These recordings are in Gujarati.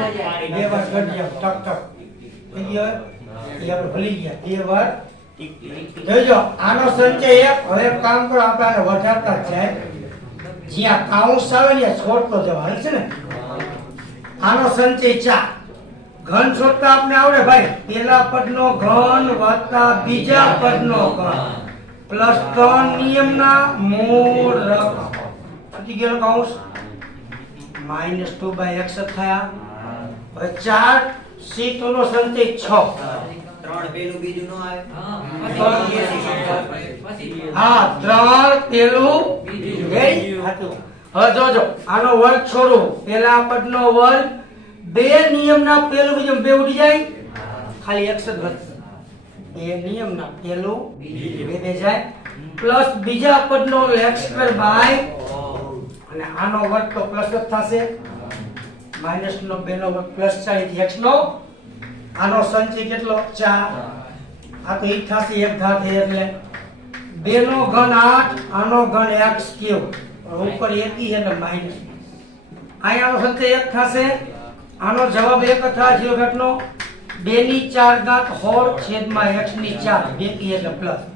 બે વાર ઘટી ટક ટક થઈ ગયો એ આપણે ભૂલી ગયા બે વાર જોજો આનો સંચય એક હવે કામ કરો આપણે વધારતા જાય જ્યાં કાઉન્સ આવે ને છોડતો જવા છે ને આનો સંચય 4 ઘન શોધતા આપણે આવડે ભાઈ પેલા પદનો ઘન વત્તા બીજા પદનો ઘન પ્લસ 3 નિયમના મૂળ રકમ પતી ગયો કાઉન્સ -2/x થયા હવે 4 c2 નો સંચય 6 3 પેલું બીજું નો આવે હા 3 પેલું બીજું હતું હવે જોજો આનો વર્ગ છોડો પેલા પદનો વર્ગ બે નિયમના પેલું બીજું બે ઉડી જાય ખાલી x જ વધશે બે નિયમના પેલું બીજું બે જાય પ્લસ બીજા પદનો x² બાય અને આનો વર્ગ તો પ્લસ જ થશે માઈનસ નો 2 નો વર્ગ પ્લસ 40 x નો આનો સંચય કેટલો 4 આ તો ઈ થશે એક ઘાત છે એટલે 2 નો ઘન 8 આનો ઘન x ક્યુબ ઉપર એકી એટલે માઈનસ આનો સંચય 1 થશે આનો જવાબ 1 થા 0 ઘટનો 2 ની 4 ઘાત હોળ છેદમાં x ની 4 2 કી એટલે પ્લસ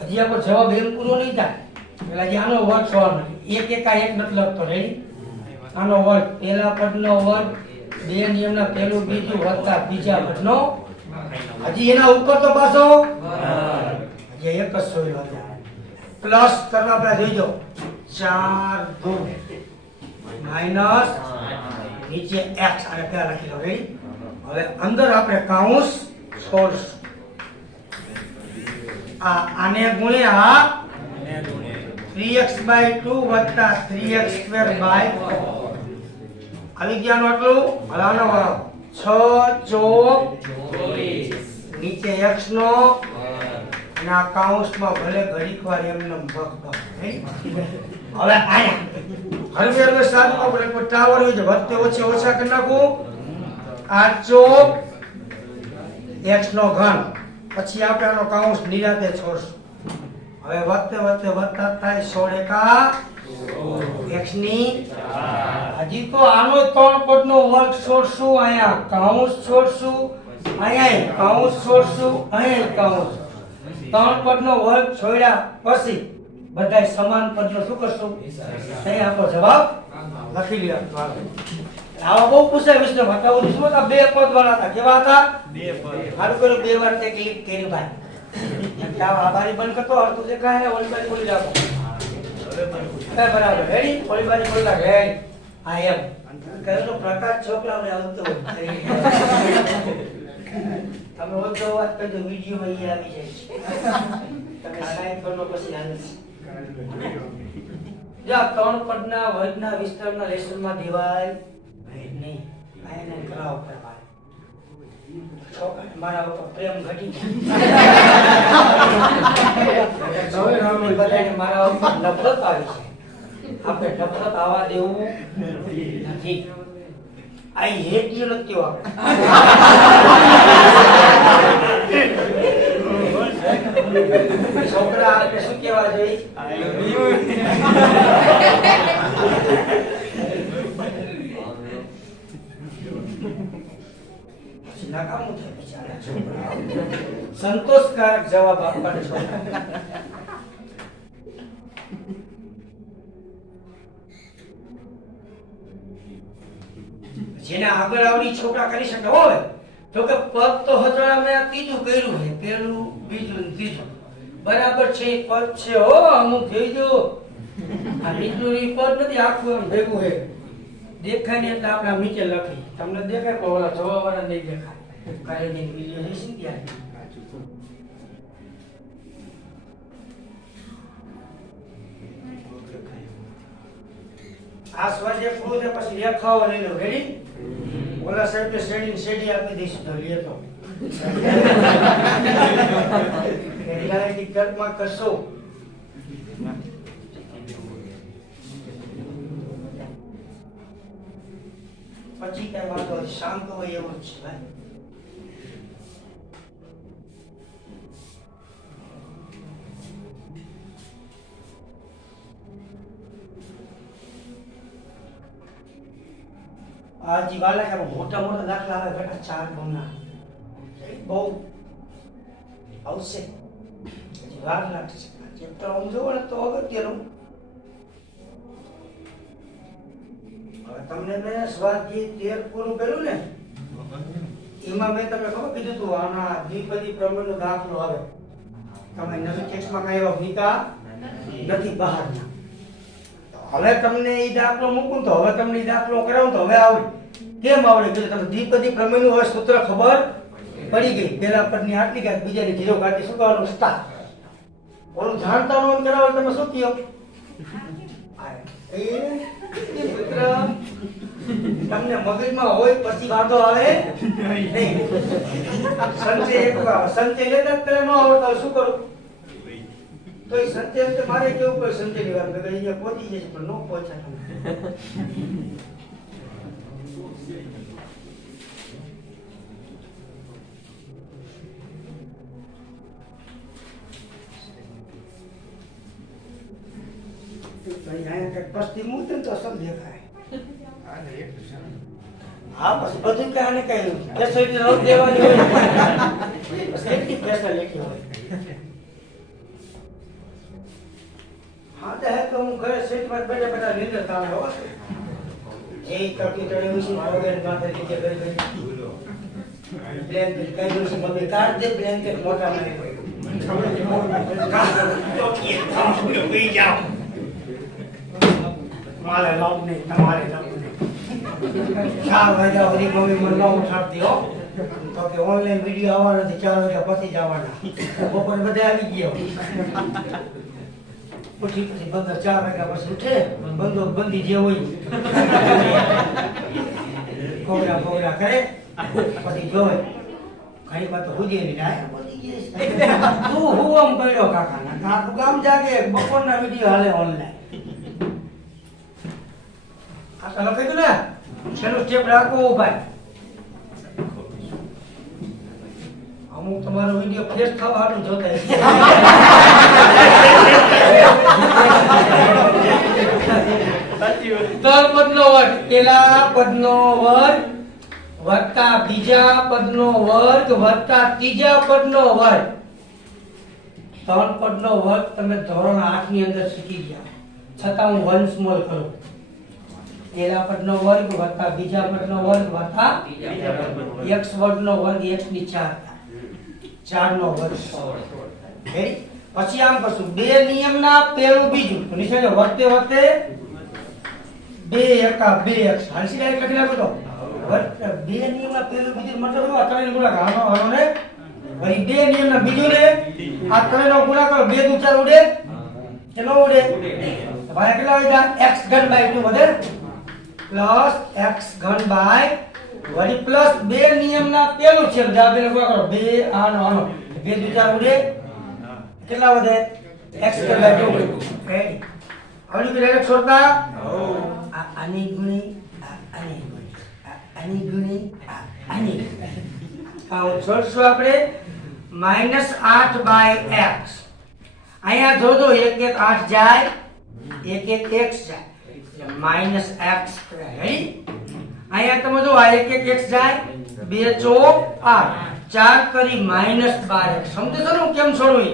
હજી આપણો જવાબ એમ પૂરો નહીં થાય પેલા જે આનો વર્ગ સોલ્વ નથી એક એકા એક નથી લખતો રેડી આનો વર્ગ પેલા પદનો વર્ગ બે નિયમના પેલું બીજું વત્તા બીજા પદનો હજી એના ઉપર તો પાછો જે એક જ સોલ્વ હતો પ્લસ કરવા આપણે જોઈજો 4 2 માઈનસ નીચે x અને પેલા લખી લો રેડી હવે અંદર આપણે કાઉન્સ છોડશું આને ગુણ્યા 3x/2 વત્તા 3x² બાય 4 આવી ગયાનો આટલું હલાનો 6 ચોક 24 નીચે x નો અને આ કાઉન્સમાં ભલે ઘડીક વાર એમને ભગ હવે આયા હરવે સારું આપણે કોઈ ટાવર હોય છે વધતે ઓછે ઓછા કરી નાખું આ ચોક x નો ઘન પછી આપણે આનો કાઉન્સ નિરાતે છોડશું હવે વધતે વધતા થાય 16 એકા x ની હજી તો આનો 3 પદનો વર્ગ છોડશું અહીંયા કાઉન્સ છોડશું અહીંયા કાઉન્સ છોડશું અહીંયા કાઉન્સ 3 પદનો વર્ગ છોડ્યા પછી બધાય સમાન પદનો શું કરશું અહીં આપણો જવાબ લખી લેવાનો આવા બહુ પૂછાય વિશે બતાવું છું તો બે પદ વાળા હતા કેવા હતા બે પદ હારું કર્યું બે વાર તે ક્લિક કરી ભાઈ क्या आभारी बन करतो और तुझे कहा है ओली बारी बोली जाओ है बराबर रेडी ओली बारी बोल रहा है आई एम कहे तो प्रकाश छोकरा ने આવતો તમે ઓછો વાત કરજો વિડિયો માં ઈ આવી જાય તમે સાઈન કરલો પછી આવે જા ત્રણ પદના વર્ગના વિસ્તરના લેસનમાં દેવાય નહીં આને કરાવ કરવા મારા ઉપર પ્રેમ ઘટી બધાને મારા ઉપર નફરત આવી છે આપણે નફરત આવવા દેવું નથી આઈ હેટ યુ લખ્યો છોકરા આપણે શું કહેવા જોઈએ નાકામું થાય બિચારા છોકરા સંતોષકારક જવાબ આપવાનો છોકરા જેને આગળ આવડી છોકરા કરી શકે હોય તો કે પદ તો હજોડા મેં ત્રીજું કર્યું છે પેલું બીજું ને ત્રીજું બરાબર છે પદ છે હો અમુક જોઈ જો આ બીજું પદ નથી આખું એમ ભેગું છે દેખાય ને એટલે આપણે નીચે લખી તમને દેખાય પણ ઓલા જવાબ વાળા નહીં દેખાય કાલે વિડિયો જોઈશું ત્યારે આ સ્વાધ્યાય પૂરો થાય પછી રેખાઓ લઈ લો રેડી ઓલા સાહેબ શેડી આપી દઈશું તો લે તો રેડી કર્મમાં કરશો પછી કઈ વાતો શાંત હોય એવું જ છે ભાઈ આ જીવાલા કે મોટા મોટા દાખલા આવે બેટા 4 ગણના બહુ આવશે વાર લાગશે ચેપ્ટર આમ જોવો ને તો અગત્યનું હવે તમને મેં સ્વાધ્યાય 13 પૂરું કર્યું ને એમાં મેં તમને ખબર કીધું હતું આના દ્વિપદી પ્રમેયનો દાખલો આવે તમે નવી ટેક્સ્ટમાં કઈ એવા ભૂમિકા નથી બહારના હવે તમને એ દાખલો મૂકું તો હવે તમને એ દાખલો કરાવું તો હવે આવડે કેમ આવડે કે તમે દ્વિપદી પ્રમેયનું હવે સૂત્ર ખબર પડી ગઈ પહેલા પદની આટલી કાઢ બીજાની જીરો કાઢી શું કરવાનું સ્ટાર ઓલું જાણતા નો કરાવો તમે શું કહો પુત્ર તમને મગજમાં હોય પછી વાંધો આવે નહીં સંચય લેતા પેલા ન આવડતા શું કરું તો એ સંચય મારે કેવું પડે સંચયની વાત અહીંયા પહોંચી જશે પણ ન પહોંચાય પસ્તી મૂકते तो सब देखाय हाँ बस બધું કે આને કઈ ફેસિલિટી રોજ દેવાની હોય બસ કેટલી ફેસિલિટી હોય હા તો હે તો હું ઘરે સીટ પર બેઠા બેઠા નિંદર તાણે હો એ કરતી તળે ઉસી વગર માથે નીચે ગઈ બ્લેન્કેટ કઈ ઉસી મમ્મી કાઢ દે બ્લેન્કેટ મોટા મારી તો કે તમે ઉઈ જાઓ माले लाभ नहीं तुम्हारे लाभ नहीं 4 વાગ્યા સુધી મમ્મી મને ન ઉઠાડતી હો તો કે ઓનલાઈન વિડિયો આવવાનો છે 4 વાગ્યા પછી જવાના બપોર બધા આવી ગયા પછી બંદર 4 વાગ્યા પછી ઉઠે બંદો બંદી જે હોય કોગરા કરે પછી જોવે ઘણી વાત તો હુજે ની ડાય બધી ગઈ તું હું આમ કર્યો કાકા ના ગામ જાગે બપોરના વિડિયો હાલે ઓનલાઈન આ લખી દો ને છેલ્લું સ્ટેપ રાખો ભાઈ અમુક તમારો વિડિયો ફેસ થવા હાટું જોતા તલ પદનો વર્ગ પેલા પદનો વર્ગ વત્તા બીજા પદનો વર્ગ વત્તા ત્રીજા પદનો વર્ગ 3 પદનો વર્ગ તમે ધોરણ 8 ની અંદર શીખી ગયા છતાં હું વન્સ મોર કરું પહેલા પદનો વર્ગ વત્તા બીજા પદનો વર્ગ વત્તા x વર્ગનો વર્ગ x ની 4 નો વર્ગ પછી આમ કરશું બે નિયમના પેલું બીજું તો નિશાને વર્તે વર્તે 2 એકા 2x હાલસી ડાયરેક્ટ લખી નાખો તો બે નિયમના પેલું બીજું મતલબ આ ત્રણનો ગુણાકાર આનો ને વળી બે નિયમના બીજું ને આ ત્રણનો ગુણાકાર 2 દુ 4 ઉડે ચલો ઉડે ભાઈ કેટલા વધ્યા x ઘન બાય 2 વધે प्लस x घन बाय वरी प्लस बे नियमना पेલું છે જવાબ એને ગુણાકાર કરો 2 આનો 2 દુ 4 ઉડે કેટલા વધે x ઘન બાય 2 રેડી હવે ડાયરેક્ટ છોડતા આની ગુણી આની આવો છોડશું આપણે -8 બાય x અહીંયા જોજો 1 1 8 જાય 1 1 x જાય माइनस एक्स है आया તમે જો આ એક એક x જાય 2 ચોક 8 4 કરી -12 સમજો છો ને કેમ છોડવી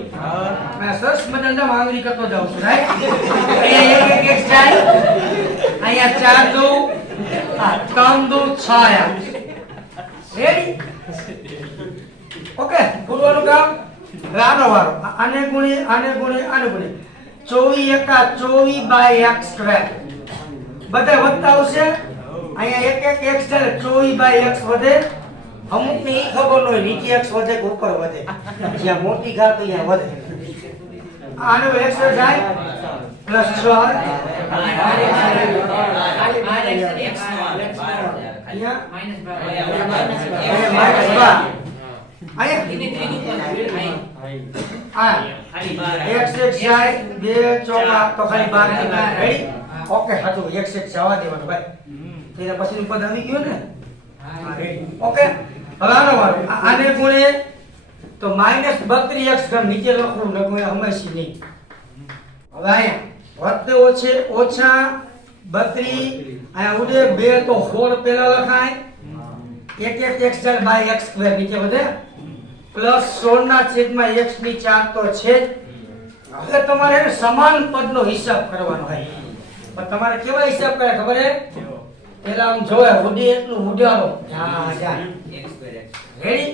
મે સરસ મજાના માંગણી કરતો જાઉં છું રાઈટ અહીંયા એક એક x જાય અહીંયા 4 દુ 8 3 દુ 6 રેડી ઓકે પૂરવાનું કામ રાનો વારો આને ગુણી 24 એકા 24 બાય x સ્ક્વેર બધે વધતા આવશે અહીંયા એક એક x છે 24 બાય x વધે અમુક ને ઈ ખબર ન હોય નીચે x વધે કે ઉપર વધે જ્યાં મોટી ઘાત અહીંયા વધે આનો x જાય પ્લસ 6 ઓકે હાચો x જવા દેવાનો ભાઈ તેના પછી પદ આવી ગયો ને હા રેડી ઓકે હવે આનો વારો આને ગુણે તો -32x ઘન નીચે લખવું ન કોઈ હંમેશા નહીં હવે આયા વધતે ઓછે ઓછા 32 અહીંયા ઉડે 2 તો 16 પેલા લખાય, 1 x બાય x સ્ક્વેર નીચે વધે, પ્લસ 16 ના છેદમાં x ની 4 તો છે જ. હવે તમારે સમાન પદનો હિસાબ કરવાનો હોય, પણ તમારે કેવા હિસાબ કરે ખબર હે? પેલા આમ જોવે ઉડે એટલું ઉડાડો, જા જા x square x રેડી.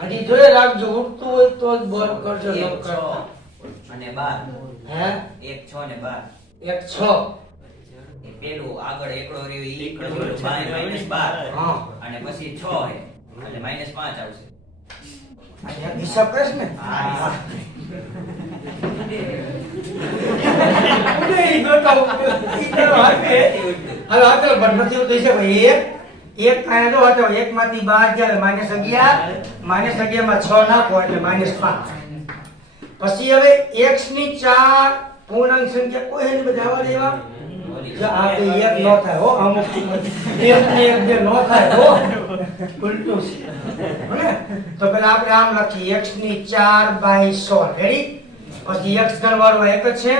હજી જોઈ રાખજો, ઉડતું હોય તો જ બોલ કરજો, ન એક કરતા. 6 અને 12 હે 1 6 ને 12 1 6 એ પેલું આગળ એકડો રહ્યો ઈ એકડો -12 હા અને પછી 6 હે એટલે -5 આવશે. આ એક હિસાબ કરીશ ને. હા. ઉડે ઈ ગોતાવ ઈ તો હાકે. હાલો હાલો પણ નથી ઉડતું છે ભાઈ. એક આયા જો હતો, એક માંથી 12 જાય -11 માં 6 નાખો એટલે -5. પછી હવે x ની 4 પૂર્ણાંક સંખ્યા કોઈ નહીં બધાવા દેવા. જો આ બે એક નો થાય હો, અમુક એક ને એક બે નો થાય હો, ઉલટું છે. બરાબર? તો પહેલા આપણે આમ લખીએ x ની 4/16 રેડી. પછી x ઘન વાળો એક જ છે,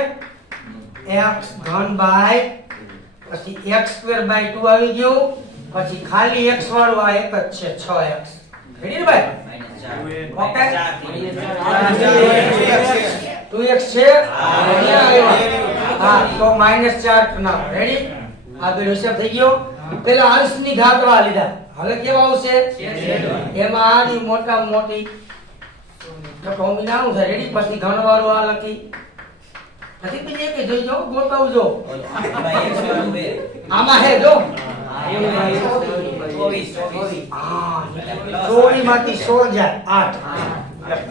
x ઘન બાય પછી x સ્ક્વેર બાય 2 આવી ગયું. પછી ખાલી x વાળું આ એક જ છે 6x. રેડી ને ભાઈ? -4 2x છે. હા તો -4 ના રેડી. આ બે હિસાબ થઈ ગયો. પેલા અંશની ઘાતવા લીધા, હવે કેવા આવશે? એમાં આની મોટા મોટી ટકોમી નાનું છે રેડી. પછી ઘણવાળું આ લખી નથી બીજી એક જોઈજો, ગોતાવજો. આમાં હે જો 24 હા 24 માંથી 16 જાય 8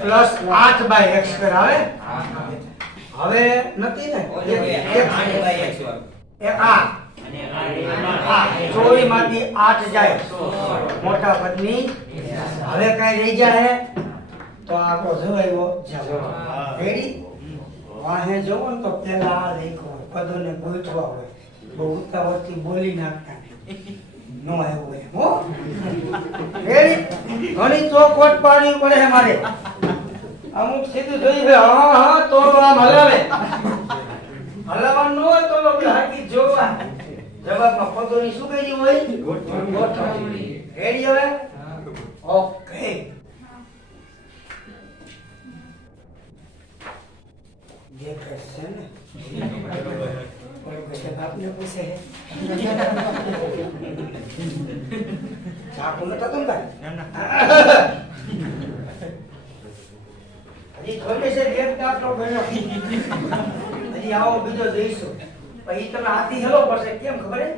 પ્લસ 8/x સ્ક્વેર આવે. હવે નથી ને એક આ 24 માંથી 8 જાય મોટા પદની. હવે કઈ રહી જાય તો આપણો જવાયો જવાબ રેડી. વાહે જોવો ને તો પેલા આ લખો પદોને ગોઠવા હોય, બહુ ઉતાવળથી બોલી નાખતા નો આવ્યો હોય હો. રેડી. ઘણી ચોખવટ પાડવી પડે છે મારે. અમુક સીધું જોઈ છે હા હા તો આમ હલાવે, હલાવવાનું ન હોય તો હાકી જોવા જવાબમાં પદોની શું કરી હોય? ગોઠવણી. રેડી હવે? ઓકે. ये क्वेश्चन है कोई क्वेश्चन आपने पूछे है आपको बता दूंगा હજી થોડી છે લેટ કાપલો બન્યો હજી આવો બીજો જોઈશું. પછી તમે હાથી હેલો પડશે. કેમ ખબર હે?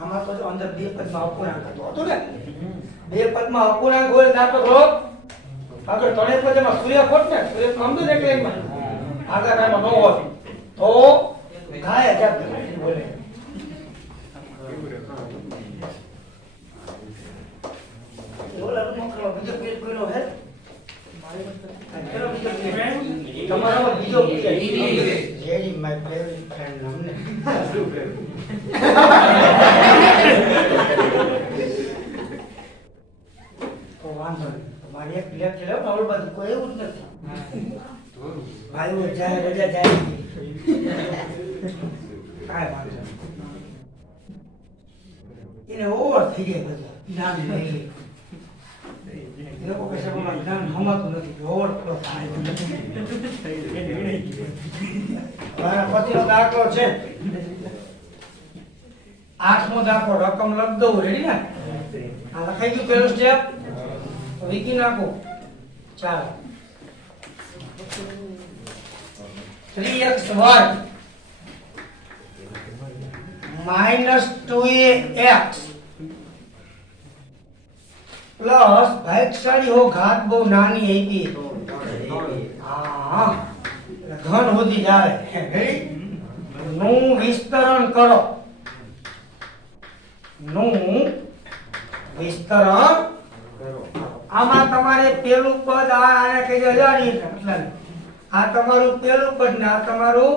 આમાં તો જો અંદર બે પદમાં અપૂર્ણાંક હતો ને, બે પદમાં અપૂર્ણાંક હોય દાખલો થોડો આગળ ત્રણેય પદમાં સૂર્ય ખોટ ને, સૂર્ય સમજો ને એટલે એમાં આગળ આમાં ન હોય તો ખાય જાત બોલે. ઓલા મોકલો બીજો પેજ કોઈનો હે? તમારો બીજો page Jerry my favourite friend અમને તો વાંધો નહીં. મારી એક લેક્ચર લેવો ને ઓલ બધું કોઈ એવું જ નથી. ભાઈઓ જાય રજા જાય કાંઈ વાંધો એને ઓવર થઈ જાય બધું જ્ઞાન લઈ લે. એ લોકો કહેશે પણ જ્ઞાન હમાતું નથી, ઓવરફ્લો થાય. પછીનો દાખલો છે 8મો દાખલો. રકમ લખ દઉં રેડી ને? આ લખાઈ ગયું પેલું સ્ટેપ વિકી નાખો. ચાલો 3x વર્ગ -2ax પ્લસ ભાગશાળી હો ઘાત બહુ નાની આપી હા ઘન હોતી જાય રેડી. નું વિસ્તરણ કરો, નું વિસ્તરણ આમાં તમારે પેલું પદ આને કહી દે જાણી એટલે આ તમારું પેલું પદ ને આ તમારું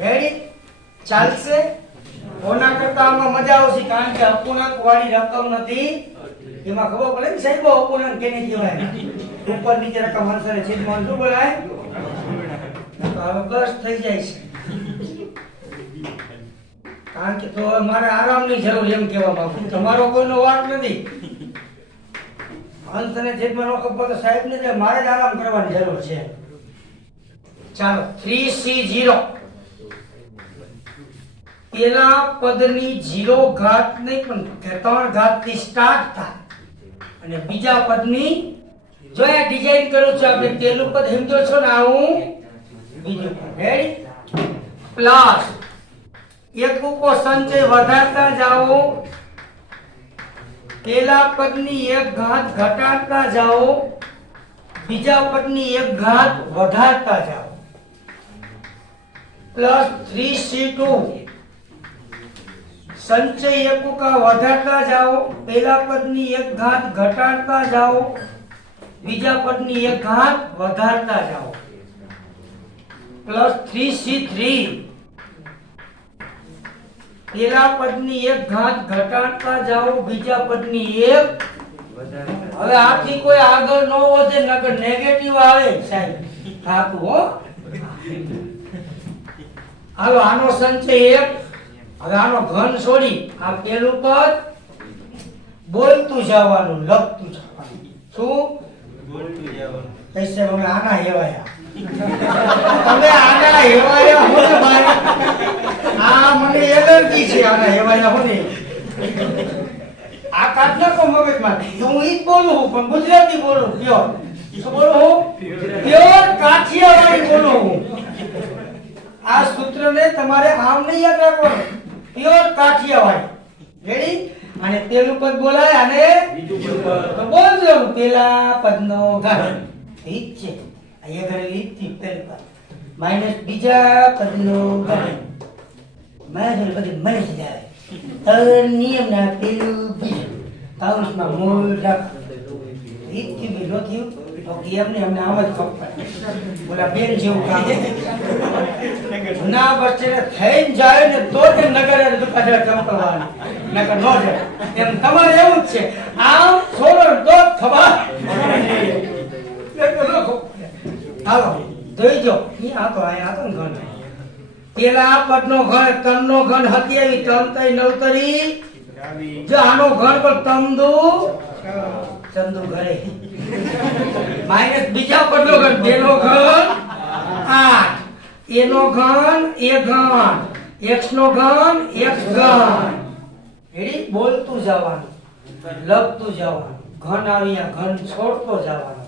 રેડી ચાલશે. ઓના કરતા આમાં મજા આવશે કારણ કે અપૂર્ણાંક વાળી રકમ નથી. એમાં ખબર પડે ને સાહેબ અપૂર્ણાંક કેને કહેવાય? ઉપર નીચે રકમ હશે છેદમાં શું બોલાય? તો હવે બસ થઈ જાય છે. કારણ કે તો મારે આરામની જરૂર એમ કહેવા માંગુ છું. તમારો કોઈનો વાંક નથી. અંત અને છેદમાં નો કપો તો સાહેબ ને મારે જ આરામ કરવાની જરૂર છે. ચાલો 3C0 પેલા પદની 0 ઘાત નહીં પણ 3 ઘાત થી સ્ટાર્ટ થાય અને બીજા પદની જો આ ડિઝાઇન કરું છું આપણે પેલું પદ સમજો છો ને હું બીજું પદ રેડી પ્લસ એક ઉપ સંચય વધારતા જાઓ પેલા પદની 1 ઘાત ઘટાડતા જાઓ બીજા પદની 1 ઘાત વધારતા જાઓ प्लस 3C2 संचय एकू का વધારતા જાઓ પહેલા પદની 1 ઘાત ઘટાડતા જાઓ બીજા પદની 1 ઘાત વધારતા જાઓ પ્લસ 3C3 પહેલા પદની 1 ઘાત ઘટાડતા જાઓ બીજા પદની 1 હવે આથી કોઈ આગળ ન વધે નકર નેગેટિવ આવે સાહેબ થાતું હો હાલો આનો સંચય 1 હવે આનો ઘન છોડી આ પેલું પદ બોલતું જવાનું લખતું જવાનું શું બોલતું જવાનું કૈસે અમે આના હેવાયા તમે આના હેવાયા હો ને ભાઈ આ મને એલર્જી છે આના હેવાયા હો ને આ કાઢના કો મગજમાં હું ઈ જ બોલું હું પણ ગુજરાતી બોલું પ્યોર શું બોલું હું પ્યોર કાઠિયાવાડી બોલું હું આ સૂત્રને તમારે આમ નહીં યાદ રાખવાનું પ્યોર કાઠિયાવાડી રેડી અને પેલું પદ બોલાય અને બીજું પદ તો બોલજો પેલા પદનો ઘન ઠીક છે અહીંયા ઘરે લીધી પેલું પદ માઈનસ બીજા પદનો ઘન માઈનસ બધી માઈનસ જાય નિયમના પેલું બીજું કાઉન્સમાં મૂળ રાખ ઠીક કે બીજો થયું તો એમને અમને આમ જ ખબર બોલા બેન જેવું કામ ના બચ્ચે થઈને જાય ને તો તે નગરે દુકાને ચંપલવાનું નકર નો જાય એમ તમારે એવું જ છે આમ છોડો તો ખબર હાલો જોઈજો આ તો ઘન પેલા પદનો ઘન તનનો ઘન 27 તન તઈ 9 તરી જો આનો ઘન પર તમદુ ચંદુ ઘરે માઈનસ બીજા પદનો ઘન બેનો ઘન 8 એનો ઘન એ ઘન x નો ઘન x ઘન રેડી બોલતું જવાનું લખતું જવાનું ઘન આવ્યા ઘન છોડતો જવાનો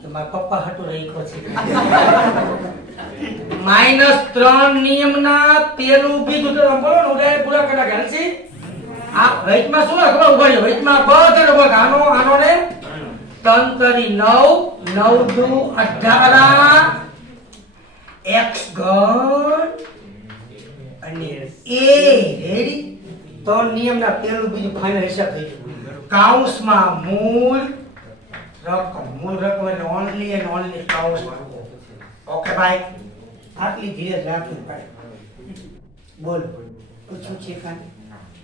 કે મારા પપ્પા હાટુ રાખ્યો છે -3 નિયમના પેલું બીજું તો બોલો ને ઉડાય પૂરા કરા ઘાલસી આ વેચમાં શું ખબર ઉભાડ્યો વેચમાં બધા લોકો આનો ને તન તરી 9 9 દુ 18 x ઘન અને a રેડી તો નિયમના પેલું બીજું ફાઇનલ હિસાબ થઈ ગયો કાઉન્સમાં મૂળ રકમ એટલે ઓન્લી એન્ડ ઓન્લી કાઉન્સમાં ઓકે ભાઈ આટલી ધીરે રાખવી પડે બોલ પૂછું છે કાંઈ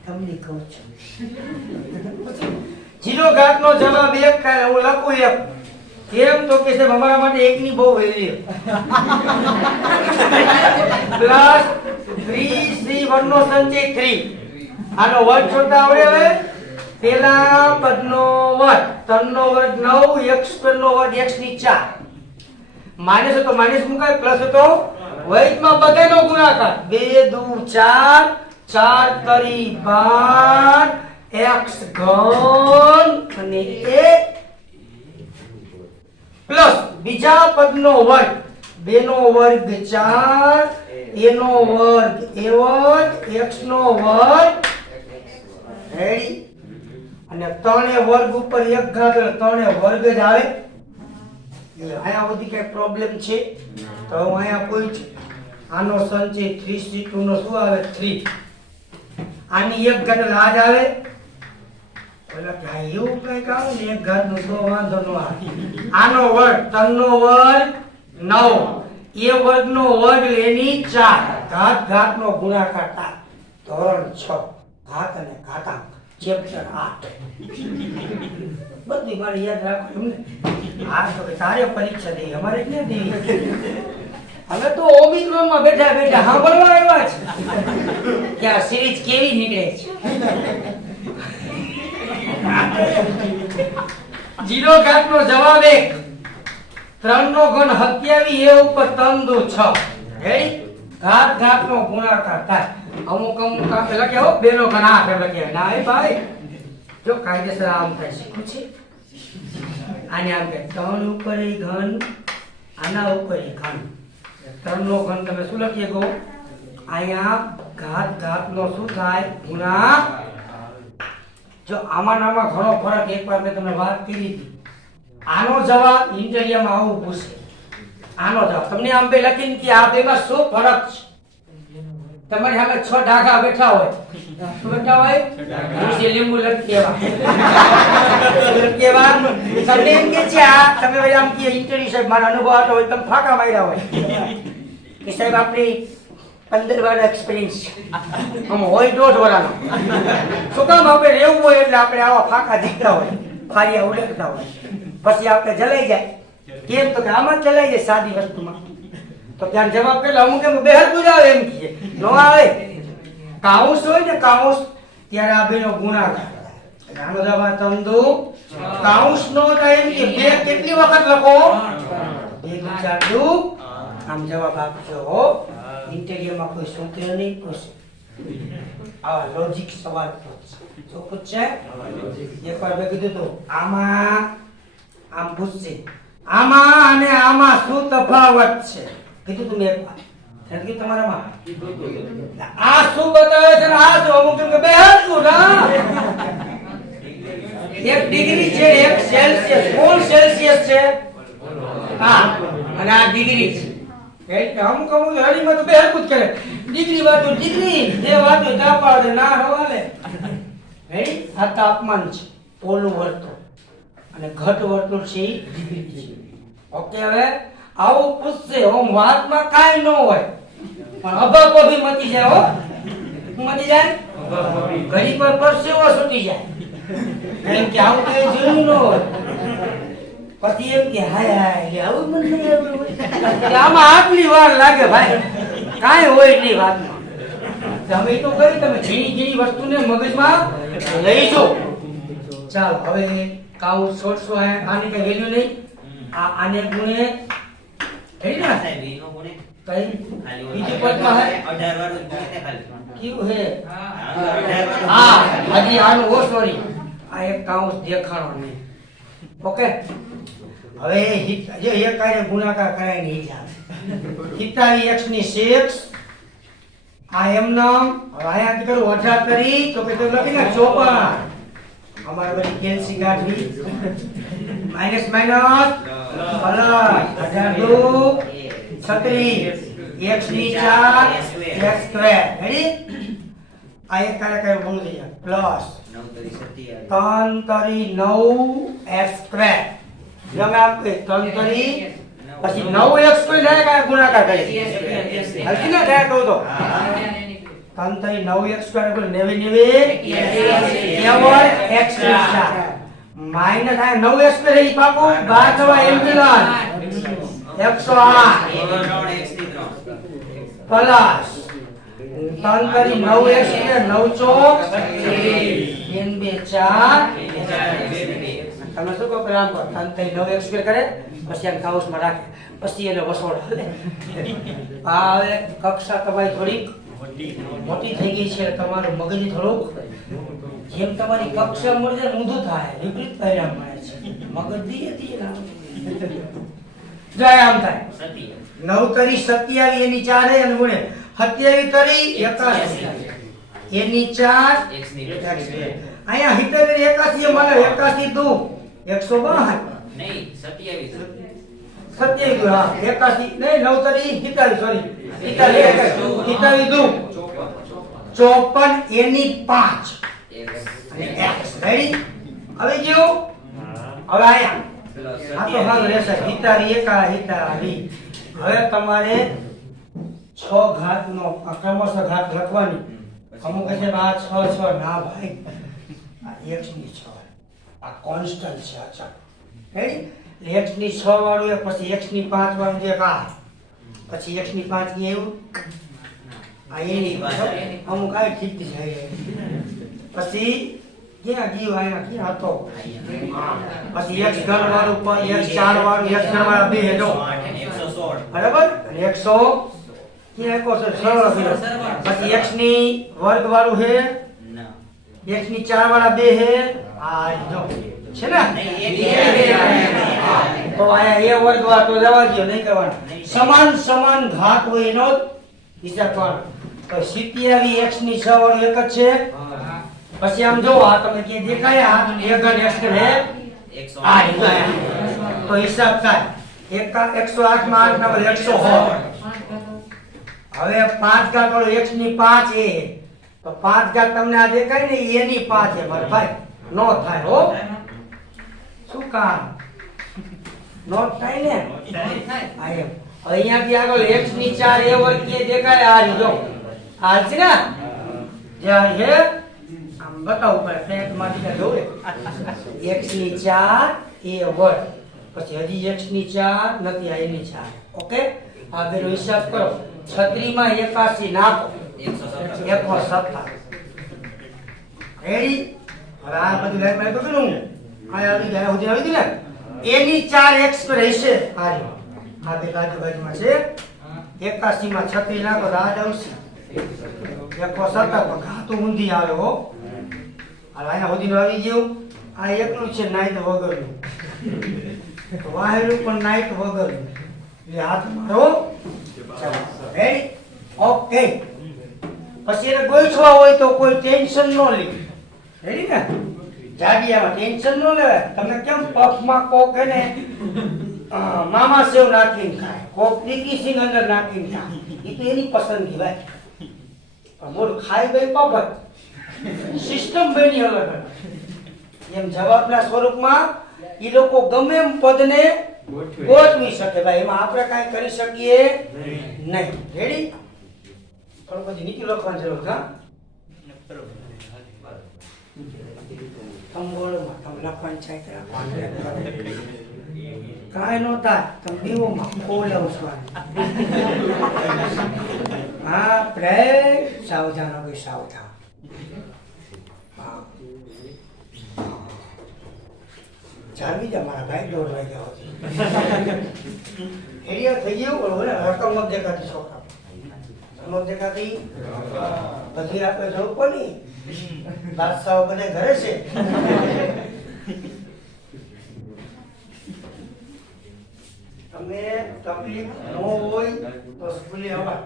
તમને કહું છું 0 ઘાતનો જવાબ 1 થાય હું લખું 1 કેમ તો કે સાહેબ અમારા માટે 1 ની બહુ વેલ્યુ પ્લસ 3C1 નો સંચય 3 આનો વર્ગ છોડતા આવડે હવે પેલા પદનો વર્ગ તનનો વર્ગ 9 x² નો વર્ગ x ની 4 માઈનસ તો માઈનસ મુકાય પ્લસ તો વર્ગમાં બધાનો ગુણાકાર 2 દુ 4 4 તરી 12 x ઘન અને a પ્લસ બીજા પદનો વર્ગ 2 નો વર્ગ 4 a નો વર્ગ a વર્ગ x નો વર્ગ રેડી અને 3 વર્ગ ઉપર 1 ઘાત એટલે 3 વર્ગ જ આવે આયા બધી કઈ પ્રોબ્લેમ છે તો હું આયા કોઈ આનો સંચય 3C2 નો શું આવે 3 આની 1 ઘાત એટલે આ જ આવે ઓલા કે એવું કઈ કામ ને 1 ઘાત નો તો વાંધો ન આવે આનો વર્ગ 3 નો વર્ગ 9 એ વર્ગ નો વર્ગ લેની 4 ઘાત ઘાત નો ગુણાકાર થાય ધોરણ 6 ઘાત અને ઘાતાંક ચેપ્ટર 8 બધી મારી યાદ રાખો એમને આ તો તારે પરીક્ષા દે અમારે ક્યાં દેવી હવે તો ઓમિક્રોન માં બેઠા બેઠા સાંભળવા આવ્યા છે કે આ સિરીઝ કેવી નીકળે છે. જીરો ઘાત નો જવાબ 1, 3 નો ઘન 27 એ ઉપર 3 દુ 6. રેડી? ઘાત ઘાત નો ગુણાકાર થાય. અમુક અમુક આપે લખે હો 2 નો ઘન 8 એમ લખે. ના એ ભાઈ જો કાયદેસર આમ થાય શીખું છે. આને આમ કે 3 ઉપર એ ઘન, આના ઉપર એ ઘન. 3 નો ઘન તમે શું લખીએ કહો? અહીંયા ઘાત ઘાત નો શું થાય? ગુણા. જો આમાં નામાં ઘણો ફરક એકવાર મેં તમને વાત કરી હતી. આનો જવાબ ઇન્ટરવ્યુમાં આવું પૂછે. આનો જવાબ તમને આમ બે લખીને કે આ બેમાં શું ફરક છે. તમારી સામે 6 ઢાકા બેઠા હોય. શું બેઠા હોય? ઋષિ લીંબુ લટકી એવા. લટકી એવા. તમને એમ કે છે આ તમે ભાઈ આમ કે ઇન્ટરવ્યુ સાહેબ મારા અનુભવ આટલો હોય તમે ફાંકા માર્યા હોય કે સાહેબ આપણી 15 વાર એક્સપિરિયન્સ છે. આમ હોય 1.5 વર્ષનો. શું કામ આપણે રહેવું હોય એટલે આપણે આવા ફાંકા દીકરા હોય, ફારિયા ઉડકતા હોય. પછી આપણે જલાઈ જાય. કેમ તો કે આમાં જ જલાઈ જાય સાદી વસ્તુમાં. તો ત્યાં જવાબ કેટલો અમુક એમ બેહરતું જ આવે એમ કહે. નો આવે. કાઉસ હોય ને કાઉસ ત્યારે આ બેનો ગુણાકાર. આનો જવાબ 3 દુ કાઉસ નો થાય એમ કે 2 કેટલી વખત લખો? 2 દુ 4 દુ. આમ જવાબ આપજો. ઇન્ટેરિયરમાં કોઈ સૂત્ર નહીં પૂછે. આ લોજિક સવાલ પૂછે. શું પૂછે? એકવાર મેં કીધું તો આમાં આમ પૂછશે. આમાં અને આમાં શું તફાવત છે? કીધું તું મેં એકવાર. એટલે તમારામાં આ શું બતાવે છે ને આ જો અમુક કે બે હતું ના. 1 ડિગ્રી છે 1 સેલ્સિયસ. કોણ સેલ્સિયસ છે? હા અને આ ડિગ્રી છે. એટલે અમુક અમુક હરીમાં તો બે હરકું જ કરે. ડિગ્રી વાતો ડિગ્રી, જે વાતો તાપમાન ના હવાલે. રેડી? આ તાપમાન છે. પોલું વર્તુળ અને ઘટ વર્તુળ છે ડિગ્રી છે. ઓકે હવે આવું પૂછશે. ઓમ વાતમાં કાઈ ન હોય પણ અભાપો ભી મટી જાય હો. મટી જાય. ઘડી પર પરસેવો છૂટી જાય. એમ કે આવું કઈ જોયું ન હોય. પછી એમ કે હાય હાય એટલે આવું મને નહીં આવડતું હોય. આમાં આટલી વાર લાગે ભાઈ. કાંઈ હોય એટલી વાતમાં. તમે તો કરી તમે ઝીણી ઝીણી વસ્તુને મગજમાં લઈ જો. ચાલો હવે કાઉ છોડશો. આની કઈ વેલ્યુ નહીં. આને ગુણે રેડી ના સાહેબ ઈ નો ગુણે કઈ ખાલી બીજું પદમાં હે 18 વાળું જ ગુણે ખાલી. કયું હે? 18 હા હજી આનું ઓ સોરી આ એક કાઉસ દેખાણો નહીં. ઓકે હવે જે એક કારે ગુણાકાર કરાય નહીં જાય. 27x ની 6 આ એમ નામ. હવે આયા કરું 18 કરી તો કે તો લખીને 54. અમારે બધી કેલ્સી ગાઢવી માઈનસ માઈનસ પ્લસ 18 36 x ની 4 x સ્ક્વેર. રેડી? આ એક કારે કારે બોલું થઈ જાય પ્લસ 3 તરી 9 x સ્ક્વેર. જો મેં આપકે 3 તરી પછી 9 x સ્ક્વેર થાય કાય ગુણાકાર કરે. હલકી ના થાય કહું તો 3 તરી 9 x સ્ક્વેર એટલે 99 x સ્ક્વેર માઈનસ આ 9 x સ્ક્વેર ઈ પાકો 12 થવા એમ્પિલન 108 પ્લસ 3 કરી 9 x એટલે 9 ચોક 3 2 4 તમે શું કહો પેલા પર 3 થઈ 9 x સ્ક્વેર કરે પછી આ કાઉસમાં રાખે પછી એને વસોડ હાલે. આ હવે કક્ષા તમારી થોડી મોટી થઈ ગઈ છે. તમારું મગજ થોડુંક જેમ તમારી કક્ષા મળે ઊંધું થાય વિપરીત પરિણામ મળે છે. મગજ ધીરે ધીરે જાય આમ થાય. 9 તરી 27 એની 4 અને ગુણે 27 તરી 81 એની 4 x ની અહીંયા 71 81 મળે 81 દુ 162 નહીં 27 27 હા 81 નહીં 9 તરી 47 સોરી 47 દુ 54 એની 5 અને x. રેડી? હવે જો હવે આયા આ તો હાલ રહેશે હિતારી એકા હિતારી. હવે તમારે 6 ઘાત નો ક્રમશઃ ઘાત લખવાની. અમુક કહે છે આ 6 6 ના ભાઈ આ x ની 6 આ કોન્સ્ટન્ટ છે અચળ. રેડી? x ની 6 વાળું એક પછી x ની 5 વાળું જે આ પછી x ની 5 ની આવ્યું આ એની અમુક આ ઠીક જાય પછી ક્યાં ગયું આયા ક્યાં હતો પછી x ઘન વાળું પર x 4 વાળું x ઘન વાળા બે જો 116 બરાબર અને 100 ક્યાં કો સરળ પછી x ની વર્ગ વાળું છે ના x ની 4 વાળા બે છે આ જો છે ને તો આયા એ વર્ગ વાળો તો જવા દો નહીં કરવાનો સમાન ઘાત હોય એનો હિસાબ કરવાનો તો 27 x ની 6 વાળું એક જ છે પછી આમ જો આ તમે કે દેખાયા એક ઘન x છે આ તો હિસાબ થાય 108 માં 8 ના બદલે 116 હવે 5 ઘાત વાળું x ની 5 એ તો 5 ઘાત તમને આ દેખાય ને એની 5 છે મારા ભાઈ નો થાય હો શું કામ નો થાય ને આ એમ અહીંયાથી આગળ x ની 4 એ વર્ગ કે દેખાય આ જો હાલ છે ને જ્યાં છે આમ બતાવું પડે ફ્લેટ માંથી જોવે x ની 4 એ વર્ગ પછી હજી x ની 4 નથી આ એની 4 ઓકે આ બેનો હિસાબ કરો 36 માં 81 નાખો 117 રેડી હવે આ બધું લાઈન માં તો કેટલું આ આવી ગયા સુધી આવી ગયું ને એની 4x પર રહેશે આ જો આ બે બાજુમાં છે 81 માં 36 નાખો તો આ જ આવશે 117 પર ઘાતું ઊંધી આવે હો આ આયા સુધી આવી ગયું આ એકલું છે નાઈટ વગરનું તો વાહેલું પણ નાઈટ વગરનું એ હાથ મારો ચાલો રેડી ઓકે પછી એને ગોઈછવા હોય તો કોઈ ટેન્શન ન લે રેડી ને જાડિયામાં ટેન્શન ન લેવાય તમે કેમ પફમાં કોક હે ને મામા સેવ નાખીને ખાય કોક ટીકી સિંગ અંદર નાખીને ખાય એ તો એની પસંદગી ભાઈ પણ મોર ખાઈ ગઈ પફ સિસ્ટમ બની અલગ એમ જવાબના સ્વરૂપમાં ઈ લોકો ગમે એમ પદને ગોઠવી શકે ભાઈ એમાં આપણે કાંઈ કરી શકીએ નહીં રેડી થોડું પછી નીચે લખવાની જરૂર હા કંબોળમાં તમે લખવાની છે કે કાંઈ નો થાય તમે દીવોમાં ખોલાવશું હા પ્રે સાવધાન હવે સાવધાન હા જાળવી જા મારા ભાઈ દોડ વાગ્યા હતી એરિયા થઈ ગયું ઓલે રકમ ન દેખાતી છોકરા ન દેખાતી બધી આપણે જવું કોની બાદશાહ બધે ઘરે છે તમને તકલીફ ન હોય તો સ્કૂલે આવવા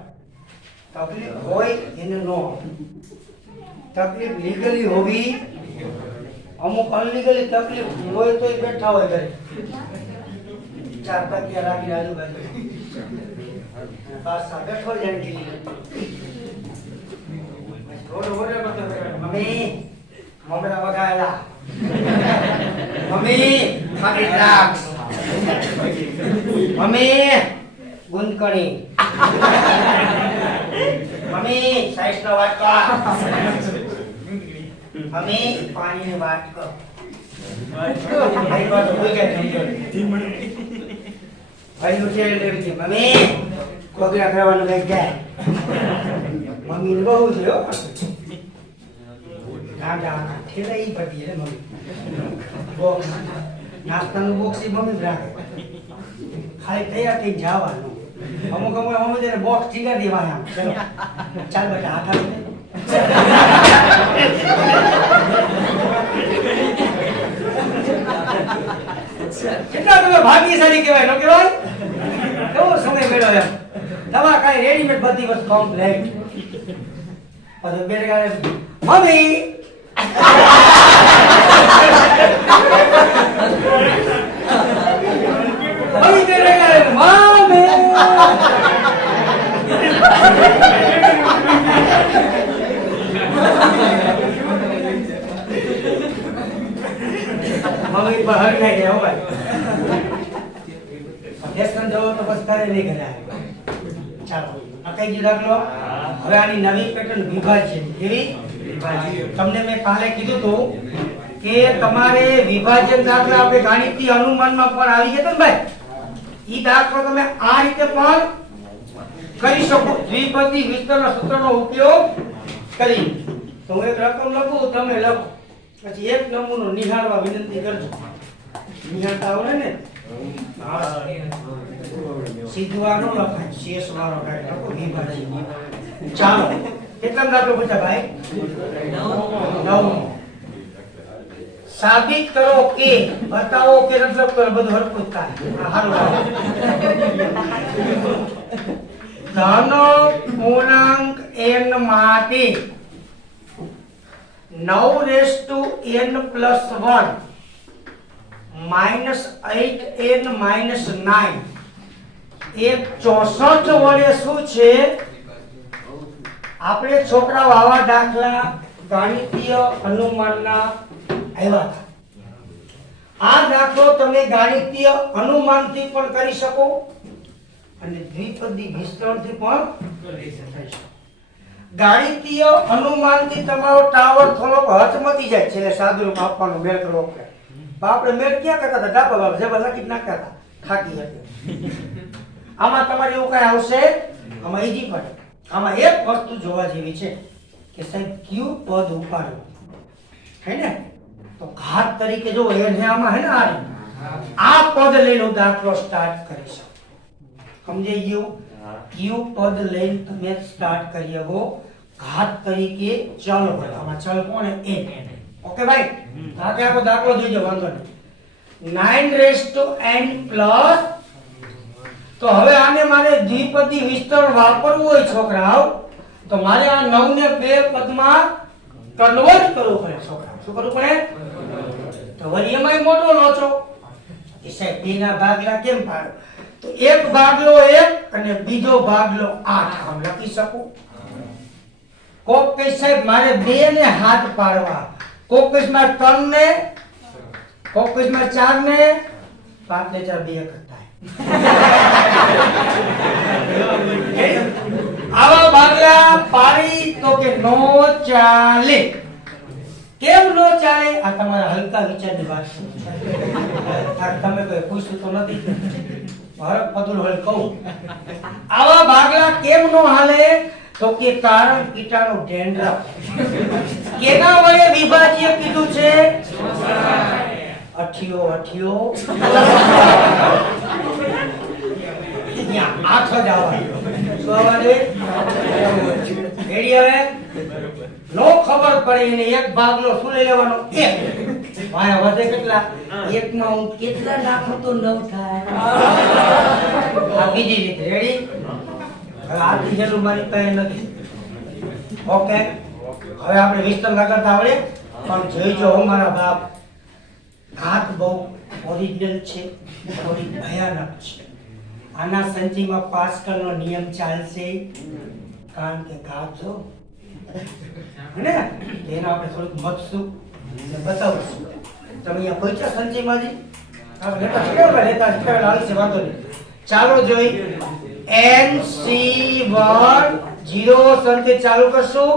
તકલીફ હોય એને ન તકલીફ લીગલી હોવી અમુક અનલીગલી તકલીફ હોય તો બેઠા હોય ઘરે 4 તકિયા રાખીને આજુબાજુ બાદશાહ બેઠો જાણી મમ્મી મમરા વગાડેલા મમ્મી ખાટી દ્રાક્ષ મમ્મી ગુંદકણી મમ્મી સાઈઝનો વાટકો મમ્મી પાણીની વાટકો ભાઈ પાછો કોઈ કઈ ભાઈ ઉઠે લેવી મમ્મી કોગળા કરવાનું કઈ જાય મમ્મી ને બહુ છે હો ગાંડા ઠેલા ઈ પડી છે મમ્મી બોક્સ નાસ્તાનું બોક્સ ઈ મમ્મી જ રાખે ખાલી તૈયાર થઈ જવાનું અમુક તેને બોક્સ ટીકા દેવાના ચલો ચાલ બેટા હાથ આપી કેટલા તમે ભાગ્યશાળી કહેવાય નો કહેવાય કેવો સમય મેળવ્યો એમ તમારે કાંઈ રેડીમેડ બધી વસ્તુ કમ્પ્લેટ પછી બેટ ગાડે મમ્મી મમ્મી બેટ ગાડે મમ્મી મમ્મી બહાર ખાઈ ગયા હો ભાઈ લેસન જવો તો બસ કરે નહીં કરે ચાલો આ કઈ ગયું દાખલો હવે આની નવી પેટર્ન વિભાજ્ય કેવી તમને મેં કાલે કીધું તો કે તમારે વિભાજન દાખલા આપણે ગાણિતીય અનુમાનમાં પણ આવી ગયા ને ભાઈ ઈ દાખલો તમે આ રીતે પણ કરી શકો દ્વિપદી વિસ્તરણ સૂત્રનો ઉપયોગ કરી. તો હું એક રકમ લખું, તમે લખો, પછી એક નમૂનો નિહાળવા વિનંતી કરજો. નિહાળતા આવડે ને? સીધું આ ન લખાય, શેષ વાળો ડાયરેક્ટ લખો, વિભાજ્ય. ચાલો, કેટલા દાખલો પૂછા ભાઈ? 9. સાબિત કરો કે, બતાવો કે, મતલબ કરો, બધું હરખું જ થાય. હારું. ધન પૂર્ણાંક n માટે 9n + 1 -8n - 9 એ 64 વડે શું છે? આપણે છોકરાઓ આવા દાખલા ગાણિતીય અનુમાનના આવ્યા હતા. આ દાખલો તમે ગાણિતીય અનુમાનથી પણ કરી શકો અને દ્વિપદી વિસ્તરણથી પણ કરી શકો. ગાણિતીય અનુમાનથી તમારો ટાવર થોડોક હચમચી જાય છે, એટલે સાદું રૂપ આપવાનું મેળ કરવો પડે. આપણે મેળ ક્યાં કરતા હતા? ડાબા બાબા જબર લખી નાખતા હતા, થાકી જતા. આમાં તમારે એવું કઈ આવશે? આમાં ઈજી પડે. આમાં એક વસ્તુ જોવા જેવી છે કે સાહેબ કયું પદ ઉપાડવું, હે ને? તો ઘાત તરીકે જો એને આમાં હે ને આ પદ લઈને હું દાખલો સ્ટાર્ટ કરીશ. સમજાઈ ગયું? કયું પદ લઈને તમે સ્ટાર્ટ કરી શકો ઘાત તરીકે? ચલ હોય, આમાં ચલ કોણ? n. ઓકે ભાઈ, આખે આખો દાખલો જોઈજો, વાંધો નહીં. 9n પ્લસ, તો હવે આને મારે દ્વિપદી વિસ્તરણ વાપરવું હોય છોકરાઓ, તો મારે આ 9 ને 2 પદમાં કન્વર્ટ કરવું પડે છોકરાઓ. શું કરવું પડે? તો વળી એમાંય મોટો લોચો એ સાહેબ બેના ભાગલા કેમ પાડો? તો એક ભાગલો 1 અને બીજો ભાગલો 8 આમ લખી શકું. કોક કઈ સાહેબ મારે 2 ને હાથ પાડવા, કોક કઈ માં 3 ને, કોક કઈ માં 4 ને, 5 ને 4 2 કરતા. આવા ભાગલા પાડી તો કે નો ચાલે. કેમ નો ચાલે? આ તમારા હલકા વિચારની વાત છે. તમે કોઈ પૂછ્યું તો નથી, હરક પદુલ હલ કહું. આવા ભાગલા કેમ નો હાલે? તો કે કારણ કીટાણુ ડેન્ડ્રફ. કેના વડે વિભાજ્ય કીધું છે? અઠિયો અઠિયો આઠ જ આવવાનો. શું આવવાનું? રેડી? હવે નો ખબર પડે એને એક ભાગલો શું લઈ લેવાનો? 1. ભાઈ વધે કેટલા? 1 માં હું કેટલા નાખું તો 9 થાય. આ બીજી રીત. રેડી? હવે આ બીજેલું મારી પાસે નથી. ઓકે, હવે આપણે વિસ્તરણ કરતા આવડે, પણ જોઈજો મારા બાપ, ઘાત બહુ ઓરિજિનલ છે, થોડી ભયાનક છે. આના સંચયમાં પાસ્કલનો નિયમ ચાલશે, કારણ કે ઘાત જો ને એના આપણે થોડુંક મતશું બતાવશું. તમે અહીંયા પહોંચ્યા સંચયમાંથી? લેતા આવશે, વાંધો નહીં. ચાલો જોઈ NC1 0 સંચય ચાલુ કરશું.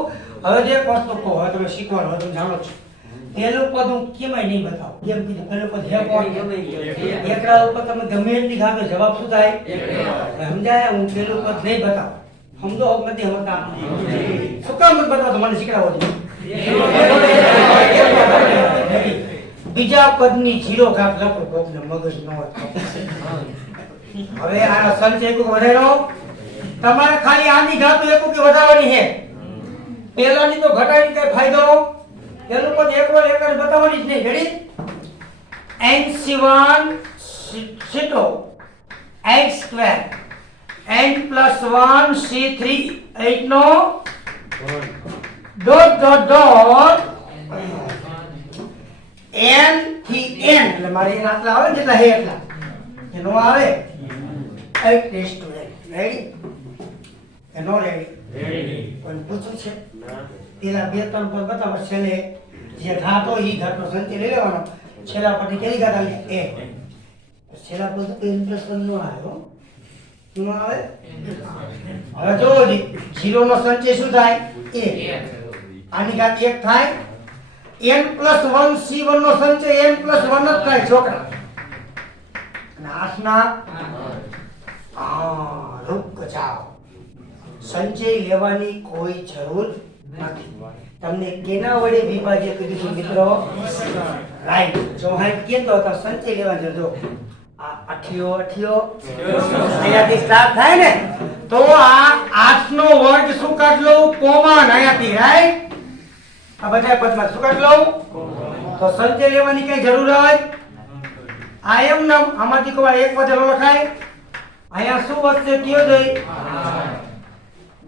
હવે જે વસ્તુ કહો, હવે તમે શીખવાનું, હવે તમે જાણો છો. પહેલું પદ હું કેમાંય નહીં બતાવું. કેમ કીધું? પહેલું પદ હે કોણ? એકડા ઉપર તમે ગમે એટલી ખાતો જવાબ શું થાય? સમજાય? હું પહેલું પદ નહીં બતાવું. સમજો હોક નથી સમજતા? શું કામ નથી બતાવતો? મને શીખડાવો છો. બીજા પદની 0 ઘાત લખો, કોકને મગજ ન હોય. હવે આનો સંચય એક વધારો. તમારે ખાલી આની ઘાત એક વધારવાની છે, પહેલાની તો ઘટાડી કઈ ફાયદો? પેલું પદ એક વાર એક બતાવવાની જ નહીં. રેડી? NC1 સીટો x² n + 1 C3 8 નો ડોટ n થી n, એટલે મારે આટલા આવે ને જેટલા હે એટલા એનો આવે 8 રેસ્ટ ટુ n. રેડી? એનો રેડી? કોઈ પૂછું છે? પેલા 2-3 પદ બતાવો, છેલ્લે જે ઘાત હોય એ ઘાતનો સંચય લઈ લેવાનો. છેલ્લા પદની કેવી ઘાત આવી? a. છેલ્લા પદ તો n + 1 નો આવ્યો, શું આવે? હવે જો 0 નો સંચય શું થાય? a. આની ઘાત 1 થાય. n + 1 C1 નો સંચય n + 1 જ થાય છોકરા. અને 8 ના રૂપ જાઓ સંચય લેવાની કોઈ જરૂર નથી. તમને કેના વડે વિભાજ્ય કીધું છે મિત્રો? રાઈટ. જો હા કેતો તો સંચય લેવાની જરૂર. આ અઠિયો અહીંયાથી સ્ટાર્ટ થાય ને તો આ 8 નો વર્ગ શું કાઢ લઉં? કોમન અહીંયાથી. રાઈટ. આ બધા પદમાં શું કાઢ લઉં? તો સંચય લેવાની કઈ જરૂર હોય? આ એમ નામ આમાંથી કોઈ એક વધેલો લખાય. અહીંયા શું વધશે કયો જોઈ?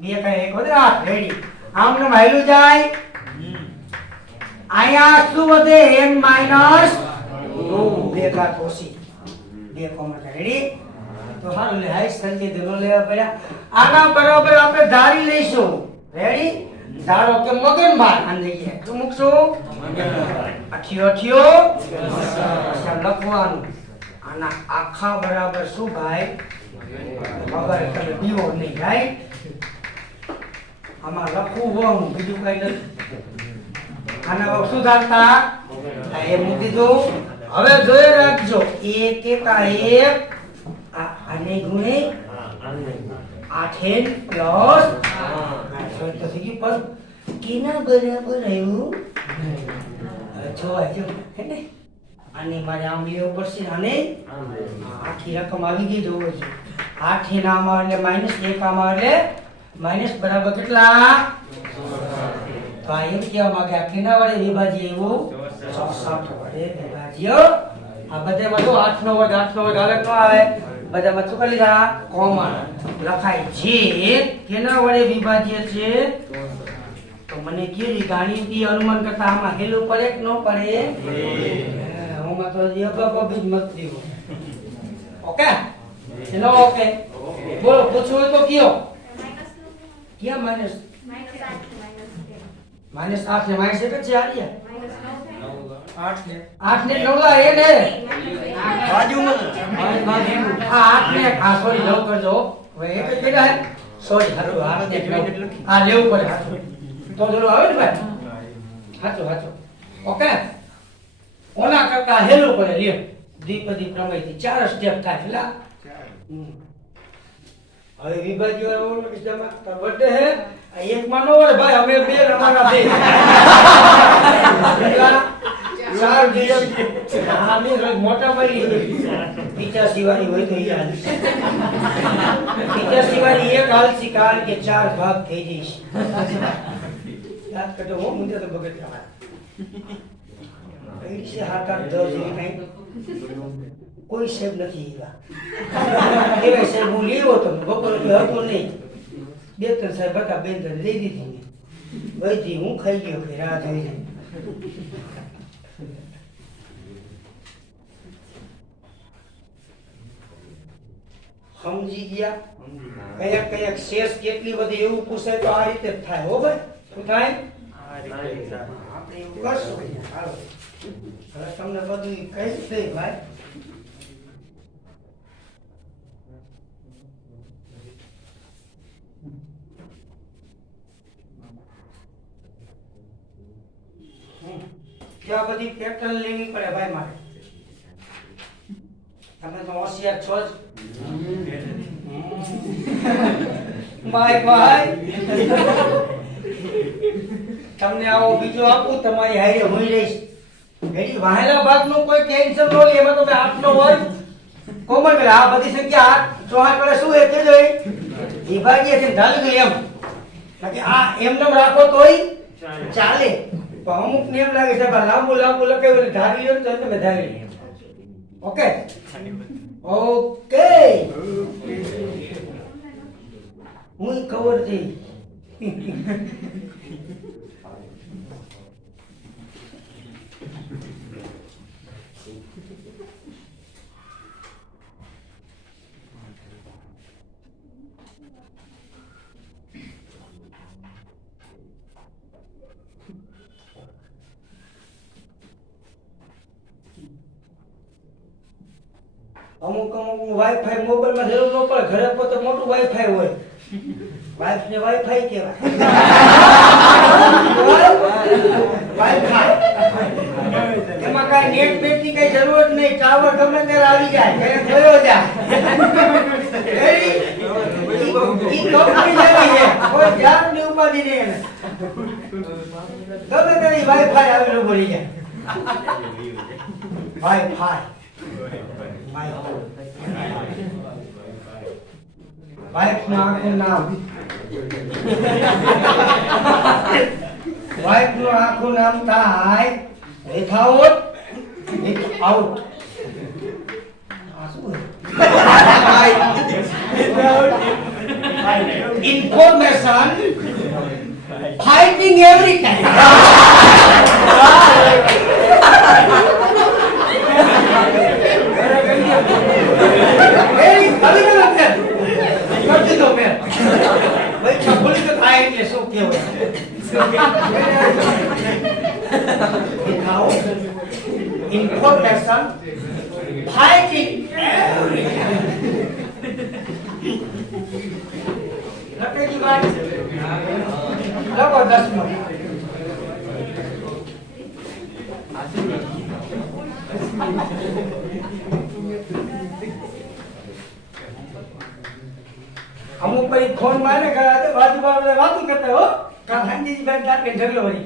બે કઈ એક વધે 8. રેડી. આમ નામ હાલ્યું જાય. અહીંયા શું વધે? n - 2 બે ઘાત ઓછી. બે કોમન. રેડી. તો હાલ લે હાઈ સંચય ધનો લેવા પડ્યા. આના બરાબર આપણે ધારી લઈશું. રેડી. ધારો કે મગનભાઈ આને જગ્યાએ શું મૂકશું? અઠિયો લખવાનું. આના આખા બરાબર શું ભાઈ? ખબર તમે દીવો નહીં. રાઈટ. આમાં લખવું હું બીજું કઈ નથી. આના શું ધારતા? એ મૂકી દો. હવે જોઈ રાખજો. 1 એકા 1 આને ગુણે 8n પ્લસ તો થઈ ગયું. પણ કેના બરાબર આવ્યું? જોવા જો હે ને. આને મારે આમ લેવો પડશે. આને આખી રકમ આવી ગઈ. જોવો છો 8 આમાં એટલે -1 આમાં એટલે માઇનસ બરાબર કેટલા? તો આ એમ કહેવા માંગે આ કેના વડે વિભાજ્ય એવું? 64 વડે વિભાજ્ય. આ બધામાં જો 8 નો વર્ગ અલગ ન આવે. બધામાં શું કરી લીધા? કોમન લખાય છે. કેના વડે વિભાજ્ય છે? તો મને કેવી ગાણિતિક અનુમાન કરતા આમાં હેલું પડે કે ન પડે? આમાં તો અબબી જ મત દીવો. ઓકે? ચલો ઓકે. બોલો પૂછવું હોય તો કયો. ક્યાં માઈનસ? -8 ને -1 એક જ છે. આર્યા 8 ને 9 લા એ ને બાજુમાં. આ 8 ને આ સોરી લવ કરજો. હવે એક જ બેટા હે. સોરી હાલો 8 ને 9 આ લેવું પડે. તો ચલો આવે ને ભાઈ. હાચો. ઓકે. ઓના કરતા હેલું પડે. લ્યો દ્વિપદી પ્રમેયથી 4 સ્ટેપ થાય. પેલા હવે વિભાજ્ય વાળો કિસ્સામાં તો બર્થડે હે. આ એક માં નો હોય ભાઈ. અમે બે અમારા બે 4 દિવસ. હા મે મોટા ભાઈ 85 વાળી હોય તો યાદ 85 વાળી એક હાલસી કારણ કે 4 ભાગ થઈ જઈશ. યાદ કરજો હો. મુજે તો બગડ કરા ऐसे हाथ दो जी नहीं कोई सेब नहीं एवा एवा सेब હું લેવો તો બપોર કે હતો નહીં. બે ત્રણ સાહેબ બટા બેન દઈ દીધી. બધી હું ખાઈ ગયો કે રાત જોઈ. સમજી ગયા? કયા શેષ કેટલી બધી એવું પૂછાય તો આ રીતે જ થાય. હો ભાઈ શું થાય? આપણે એવું કરશું. હાલો હવે તમને બધું કહી દે ભાઈ. ત્યાં બધી પેટર્ન લેવી પડે ભાઈ મારે. તમે તો હોશિયાર છો જ. ભાઈ તમને આવો બીજો આપું તમારી હારે હું રહીશ. ઘડી વાહેલા ભાગનું કોઈ ટેન્શન ન લે. એમાં તો 8 નો હોય કોમન કરે. આ બધી સંખ્યા 8 વડે શું હે તે જોઈ વિભાજ્ય છે. ઢાલ ગઈ એમ. બાકી આ એમ નામ રાખો તોય ચાલે. તો અમુક ને એમ લાગે છે લાંબુ લખાયું ધારી લો તો તમે ધારી લો. ઓકે હું ખબર છે. અમુક વાઈફાઈ મોબાઈલ માં જરૂર ન પડે. ઘરે પોતે મોટું વાઈફાઈ હોય. વાઈફ ને વાઈફાઈ કહેવાય. એમાં કઈ નેટ બેટ ની કઈ જરૂર જ નહીં. ટાવર ગમે ત્યારે આવી જાય. ઘરે જોયો જા. ઈ કંપની જેવી છે. કોઈ જાતની ઉપાધિ નહીં એને. ગમે તેની વાઈફાઈ આવેલું મળી જાય. વાઈફાઈ વાઈફનું આખું નામ વાઈફનું આખું નામ થાય without without information fighting every time. Very original man. Something of man. ભાઈ છપડી તો થાય એટલે શું કહેવાય? Without information fighting every time. લખેલી વાત લખો 10 માં અમુક ભાઈ ફોન મારે ગયા તો બાજુમાં વાતો કરતા હો કાંજી બેન સાથે ઝઘડો વળી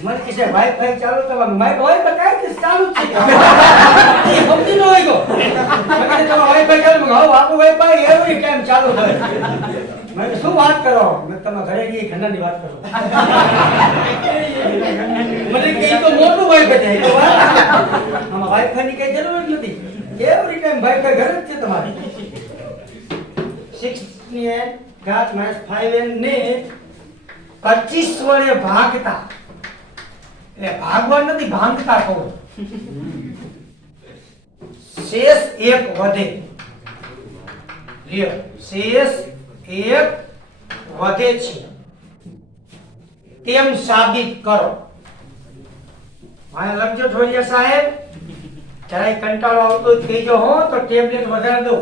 ગયો મને કહે વાઈફાઈ ચાલુ કરવાનું માઈક હોય તો કાઈ કે ચાલુ છે એ સમજી ન હોય ગયો મને તો વાઈફાઈ ચાલુ હા આપણું વાઈફાઈ એવરી ટાઈમ ચાલુ હોય મેં શું વાત કરો મેં તમારા ઘરે ગઈ ખંડાની વાત કરો મને કે તો મોટું વાઈફાઈ છે તો વાત આમાં વાઈફાઈ ની કઈ જરૂર જ નથી એવરી ટાઈમ વાઈફાઈ ઘરે જ છે તમારે 6 ઘાત -5n ને 25 વડે ભાગતા એટલે ભાગવા નથી ભાંગતા કહો શેષ 1 વધે લ્યો શેષ 1 વધે છે તેમ સાબિત કરો આ લખજો ઢોલિયા સાહેબ જ્યારે કંટાળો આવતો કહેજો હો તો ટેબ્લેટ વધારે દો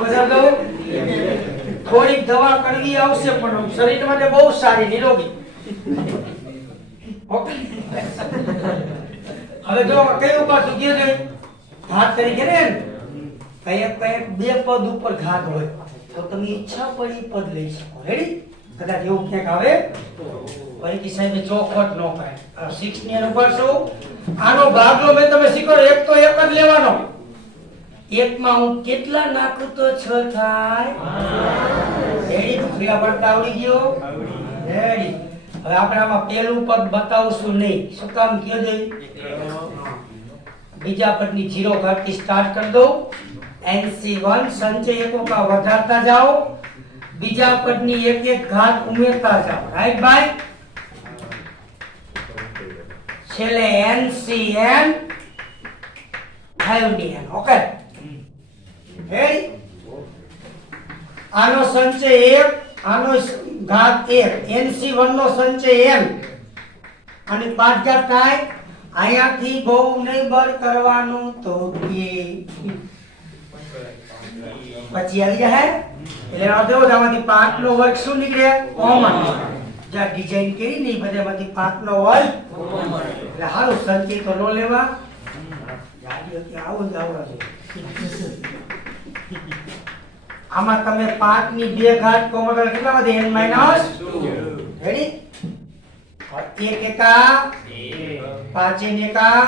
વધારે દો થોડીક દવા કરવી આવશે પણ શરીર માટે બહુ સારી નિરોગી ઓકે હવે જો કયું પાછું કીધું છે ઘાત તરીકે ને કઈક બે પદ ઉપર ઘાત હોય તો તમે ઈચ્છા પડી પદ લઈ શકો રેડી કદાચ એવું ક્યાંક આવે પરીક્ષા સાહેબ ચોખવટ ન કરે 6 ની ઉપર શું આનો ભાગલો મેં તમે શીખો એક તો એક જ લેવાનો એકમાં હું કેટલા નાખું તો 6 થાય રેડી ભૂલા પડતા આવડી ગયો રેડી હવે આપણે આમાં પહેલું પદ બતાવશું નહીં શું કામ કયો દે બીજા પદની 0 ઘાતથી સ્ટાર્ટ કરી દો NC1 સંચય એકો કા વધારતા જાઓ બીજા પદની એક એક ઘાત ઉમેરતા જાઓ રાઈટ ભાઈ છેલ્લે NCN 5DN ઓકે રેડી આનો સંચય 1 આનો ઘાત 1 NC1 નો સંચય n અને 5 ઘાત થાય અહીંયાથી બહુ નહીબર કરવાનું તો કે પછી આવી જાય એટલે અધો આમાંથી 5 નો વર્ગ શું નીકળે કોમન જે ડિઝાઇન કરી ને બધામાંથી 5 નો વર્ગ એટલે હાલો સંચય તો નો લેવા ગાડીઓ કે આવો જ આવો છે આમાં તમે 5 ની 2 ઘાત કોમન કરો કેટલા વધે n - 2 રેડી 1 એકા 5 n એકા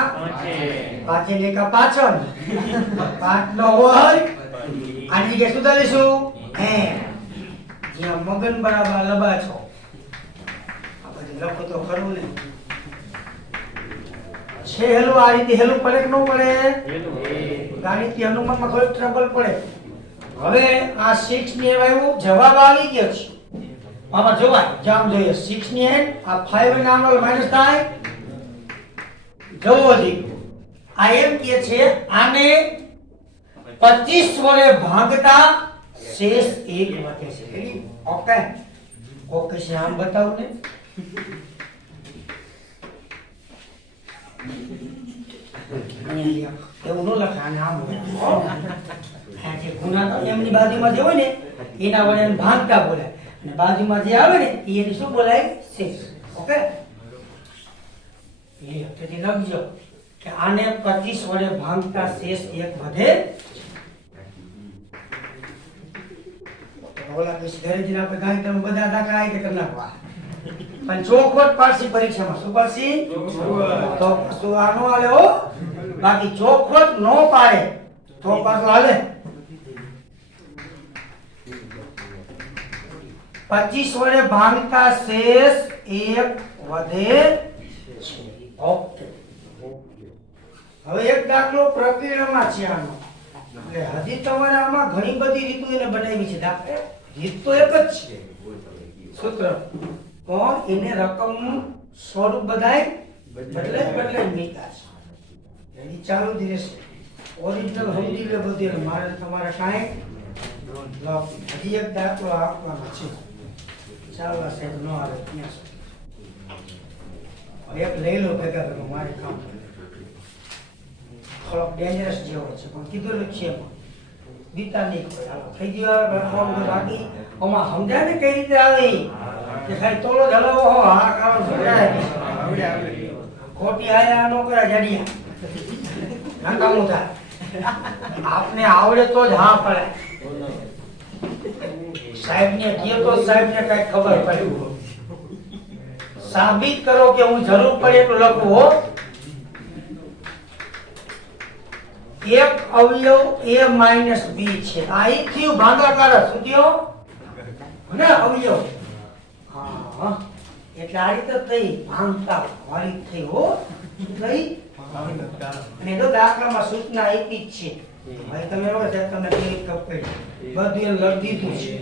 5 n એકા પાછળ 5 નો વર્ગ આની કે સુધા લેશું જ્યાં મગન બરાબર લબા છો આ બધી લખો તો ખરું ને છે હેલું આ રીતે હેલું પડે કે ન પડે ગાણિતિક અનુમાનમાં થોડું ટ્રબલ પડે હવે આ 6 ની આવ્યું જવાબ આવી ગયો છે આમાં જોવાય જામ જોઈએ 6 ની આ 5 ના આનો માઈનસ થાય જવો જી આ એમ કે છે આને 25 વડે ભાગતા શેષ 1 વધે છે ઓકે ઓકે છે આમ બતાવો ને એવું ન લખાને આમ આ જે ગુના તો એમની બાજુમાં જે હોય ને એના વડે એને ભાગતા બોલાય અને બાજુમાં જે આવે ને એને શું બોલાય શેષ ઓકે એ તેથી લખજો કે આને 25 વડે ભાગતા શેષ 1 વધે ઓલા કે ઘરે જઈને આપણે ગાય તમે બધા દાખલા આવી કરી નાખવા પણ ચોખવટ પાડશી પરીક્ષામાં શું પાડશી તો શું આનો હાલે હો બાકી ચોખવટ નો પાડે તો પાછું હાલે 25 વડે ભાંગતા શેષ 1 વધે છે ઓકે હવે એક દાખલો પ્રકરણમાં છે આનો એટલે હજી તમારે આમાં ઘણી બધી રીતો એને બનાવી છે દાખલા રીત તો એક જ છે સૂત્ર પણ એને રકમનું સ્વરૂપ બધાય બદલાઈ મૂક્યા છે એની ચાલુ જ રહેશે ઓરિજિનલ સમજી લે બધી એટલે મારે તમારે કાંઈ હજી એક દાખલો આપવાનો છે ચાલો સાહેબ નો આવે ત્યાં સુધી એક લઈ લો ભેગા ભેગા મારે કામ થોડોક ડેન્જરસ જેવો છે પણ કીધું લખીએ દીતા નહીં કોઈ હાલો થઈ ગયો બાકી આમાં સમજાય ને કઈ રીતે આવે કે ખાલી તોલો જ હલાવો હો હા કામ સમજાય ખોટી આયા નો કરા જાડિયા નાકામું થાય આપને આવડે તો જ હા પડે સાહેબ ને કીધું તો સાહેબ ને કઈ ખબર પડે સાબિત કરો કે હું જરૂર પડે તો લખું હો એક અવયવ a - b છે આ ઈ થયું ભાગાકાર શું થયો ને અવયવ હા એટલે આ રીતે થઈ ભાંગતા વાળી થઈ હો થઈ અને તો દાખલામાં સૂચના આપી જ છે ભાઈ તમે એવો છે તમને કેવી કપ કરી બધું લખ દીધું છે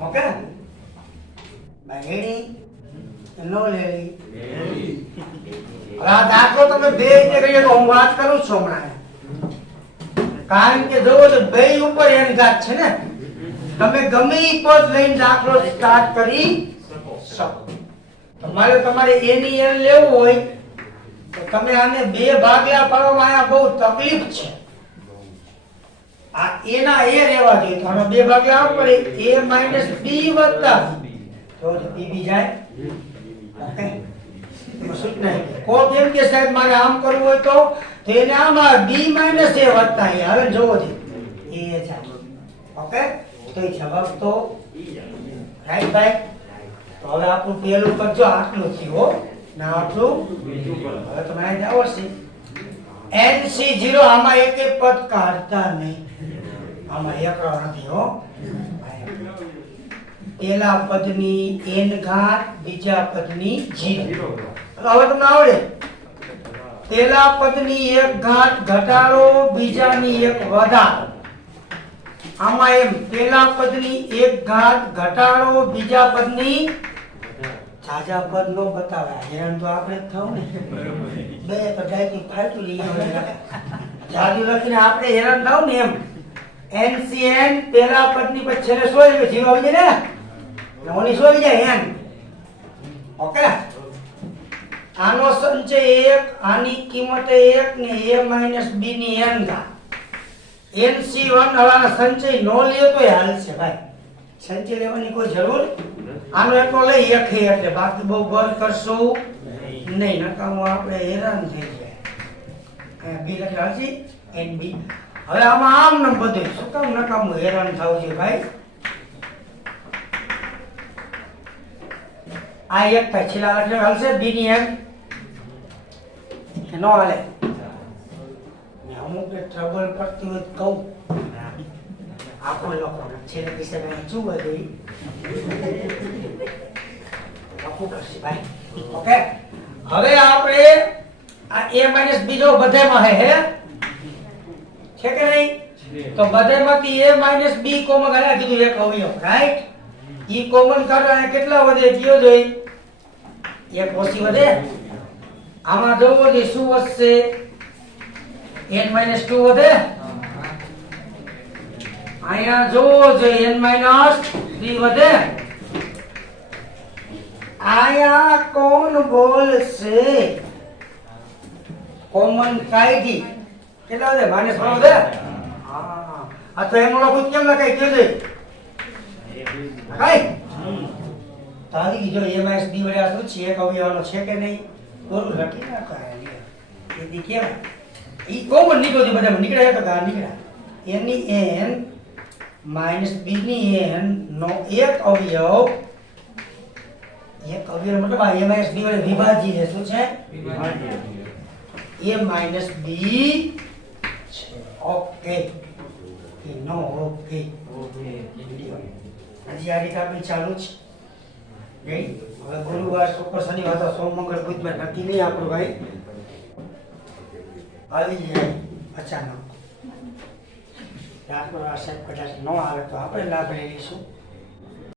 ઓકે ભાઈ રેડી નો લેડી આ દાખલો તમે બે રીતે કરીએ તો હું વાત કરું છું હમણાં કારણ કે જોવો તો બે ઉપર એન ઘાત છે ને તમે ગમે ઈ પદ લઈને દાખલો સ્ટાર્ટ કરી શકો તમારે એની એન લેવું હોય તો તમે આને બે ભાગલા પાડવામાં આયા બહુ તકલીફ છે આ એના એ રહેવા જોઈએ તો આમાં બે ભાગલા આપ પડે a - b વત્તા તો b જાય ઓકે સૂચના કો કેમ કે સાહેબ મારે આમ કરવું હોય તો એને આમાં b - a વત્તા એ હવે જોવો છે એ જાય ઓકે તો એ જવાબ તો રાઈટ ભાઈ તો હવે આપણું પહેલું પદ જો આટલું થયું ના આટલું હવે તમારે આવડશે NC0 આમાં એક પદ કાઢતા નહીં આમાં એકડો નથી હો પહેલા પદની n ઘાત બીજા પદની 0 હવે તમને આવડે પહેલા પદની 1 ઘાત ઘટાડો બીજાની 1 વધારો આમાં એમ પહેલા પદની 1 ઘાત ઘટાડો બીજા પદની જાજા પદ નો બતાવે હેરાન તો આપણે થાવ ને બે પદાયથી ફાટું લઈ જાદુ લખીને આપણે હેરાન થાવ ને એમ NCN પહેલા પદની પછી છેલ્લે શું આવે જીરો આવી જાય ને ઓની શું આવી જાય n ઓકે આનો સંચય 1 આની કિંમત 1 ને a - b ની n ઘાત NC1 હવાના સંચય નો લ્યો તોય હાલશે ભાઈ સંચય લેવાની કોઈ જરૂર આનો એટલો લઈ એક એટલે બાકી બહુ ગોળ કરશું નહીં નકામું આપણે હેરાન થઈ જાય બી લખેલા છે NB હવે આમાં આમ ને બધું શું કામ નકામું હેરાન થાવ છે ભાઈ આ એક થાય છેલ્લા લખેલા હાલશે b ની m નો હાલે અમુક ટ્રબલ પડતી હોય કહું આખો લોકો છેલ્લે પૈસા શું બધું આખું કરશે ભાઈ ઓકે હવે આપણે આ a - b જો બધામાં હે છે કે નહીં તો બધામાંથી a - b કોમન કાઢ્યા કીધું એક અવયવ રાઈટ ઈ કોમન કાઢવા કેટલા વધે કયો જોઈ એક ઓછી વધે આમાં જોવો છે શું વધશે n - 2 વધે અહીંયા જોવો છે n - 3 વધે આયા કોણ બોલશે કોમન કાઢી કેટલા વધે -3 વધે હા આ તો એમ લખું કેમ લખાય કે છે લખાય તારી જો a - b વડે આ શું છે એક અવયવનો છે કે નહીં બોલું લખી નાખાય એથી કેમ ઈ કોમન નીકળ્યો બધામાં નીકળ્યા તો બહાર નીકળ્યા n ની n માઇનસ બી ની એન નો એક અવયવ મતલબ આ a માઇનસ b વડે વિભાજિત છે. શું છે? a માઇનસ b છે. ઓકે નો ઓકે હજી આ રીતે આપણી ચાલુ છે. નહીં હવે ગુરુવાર શુક્ર શનિવાર તો સોમ મંગળ બુધવાર નક્કી નહીં આપણું ભાઈ આવી જાય અચાનક. ડાક્ટર સાહેબ કદાચ ન આવે તો આપણે લાભ લઈશું.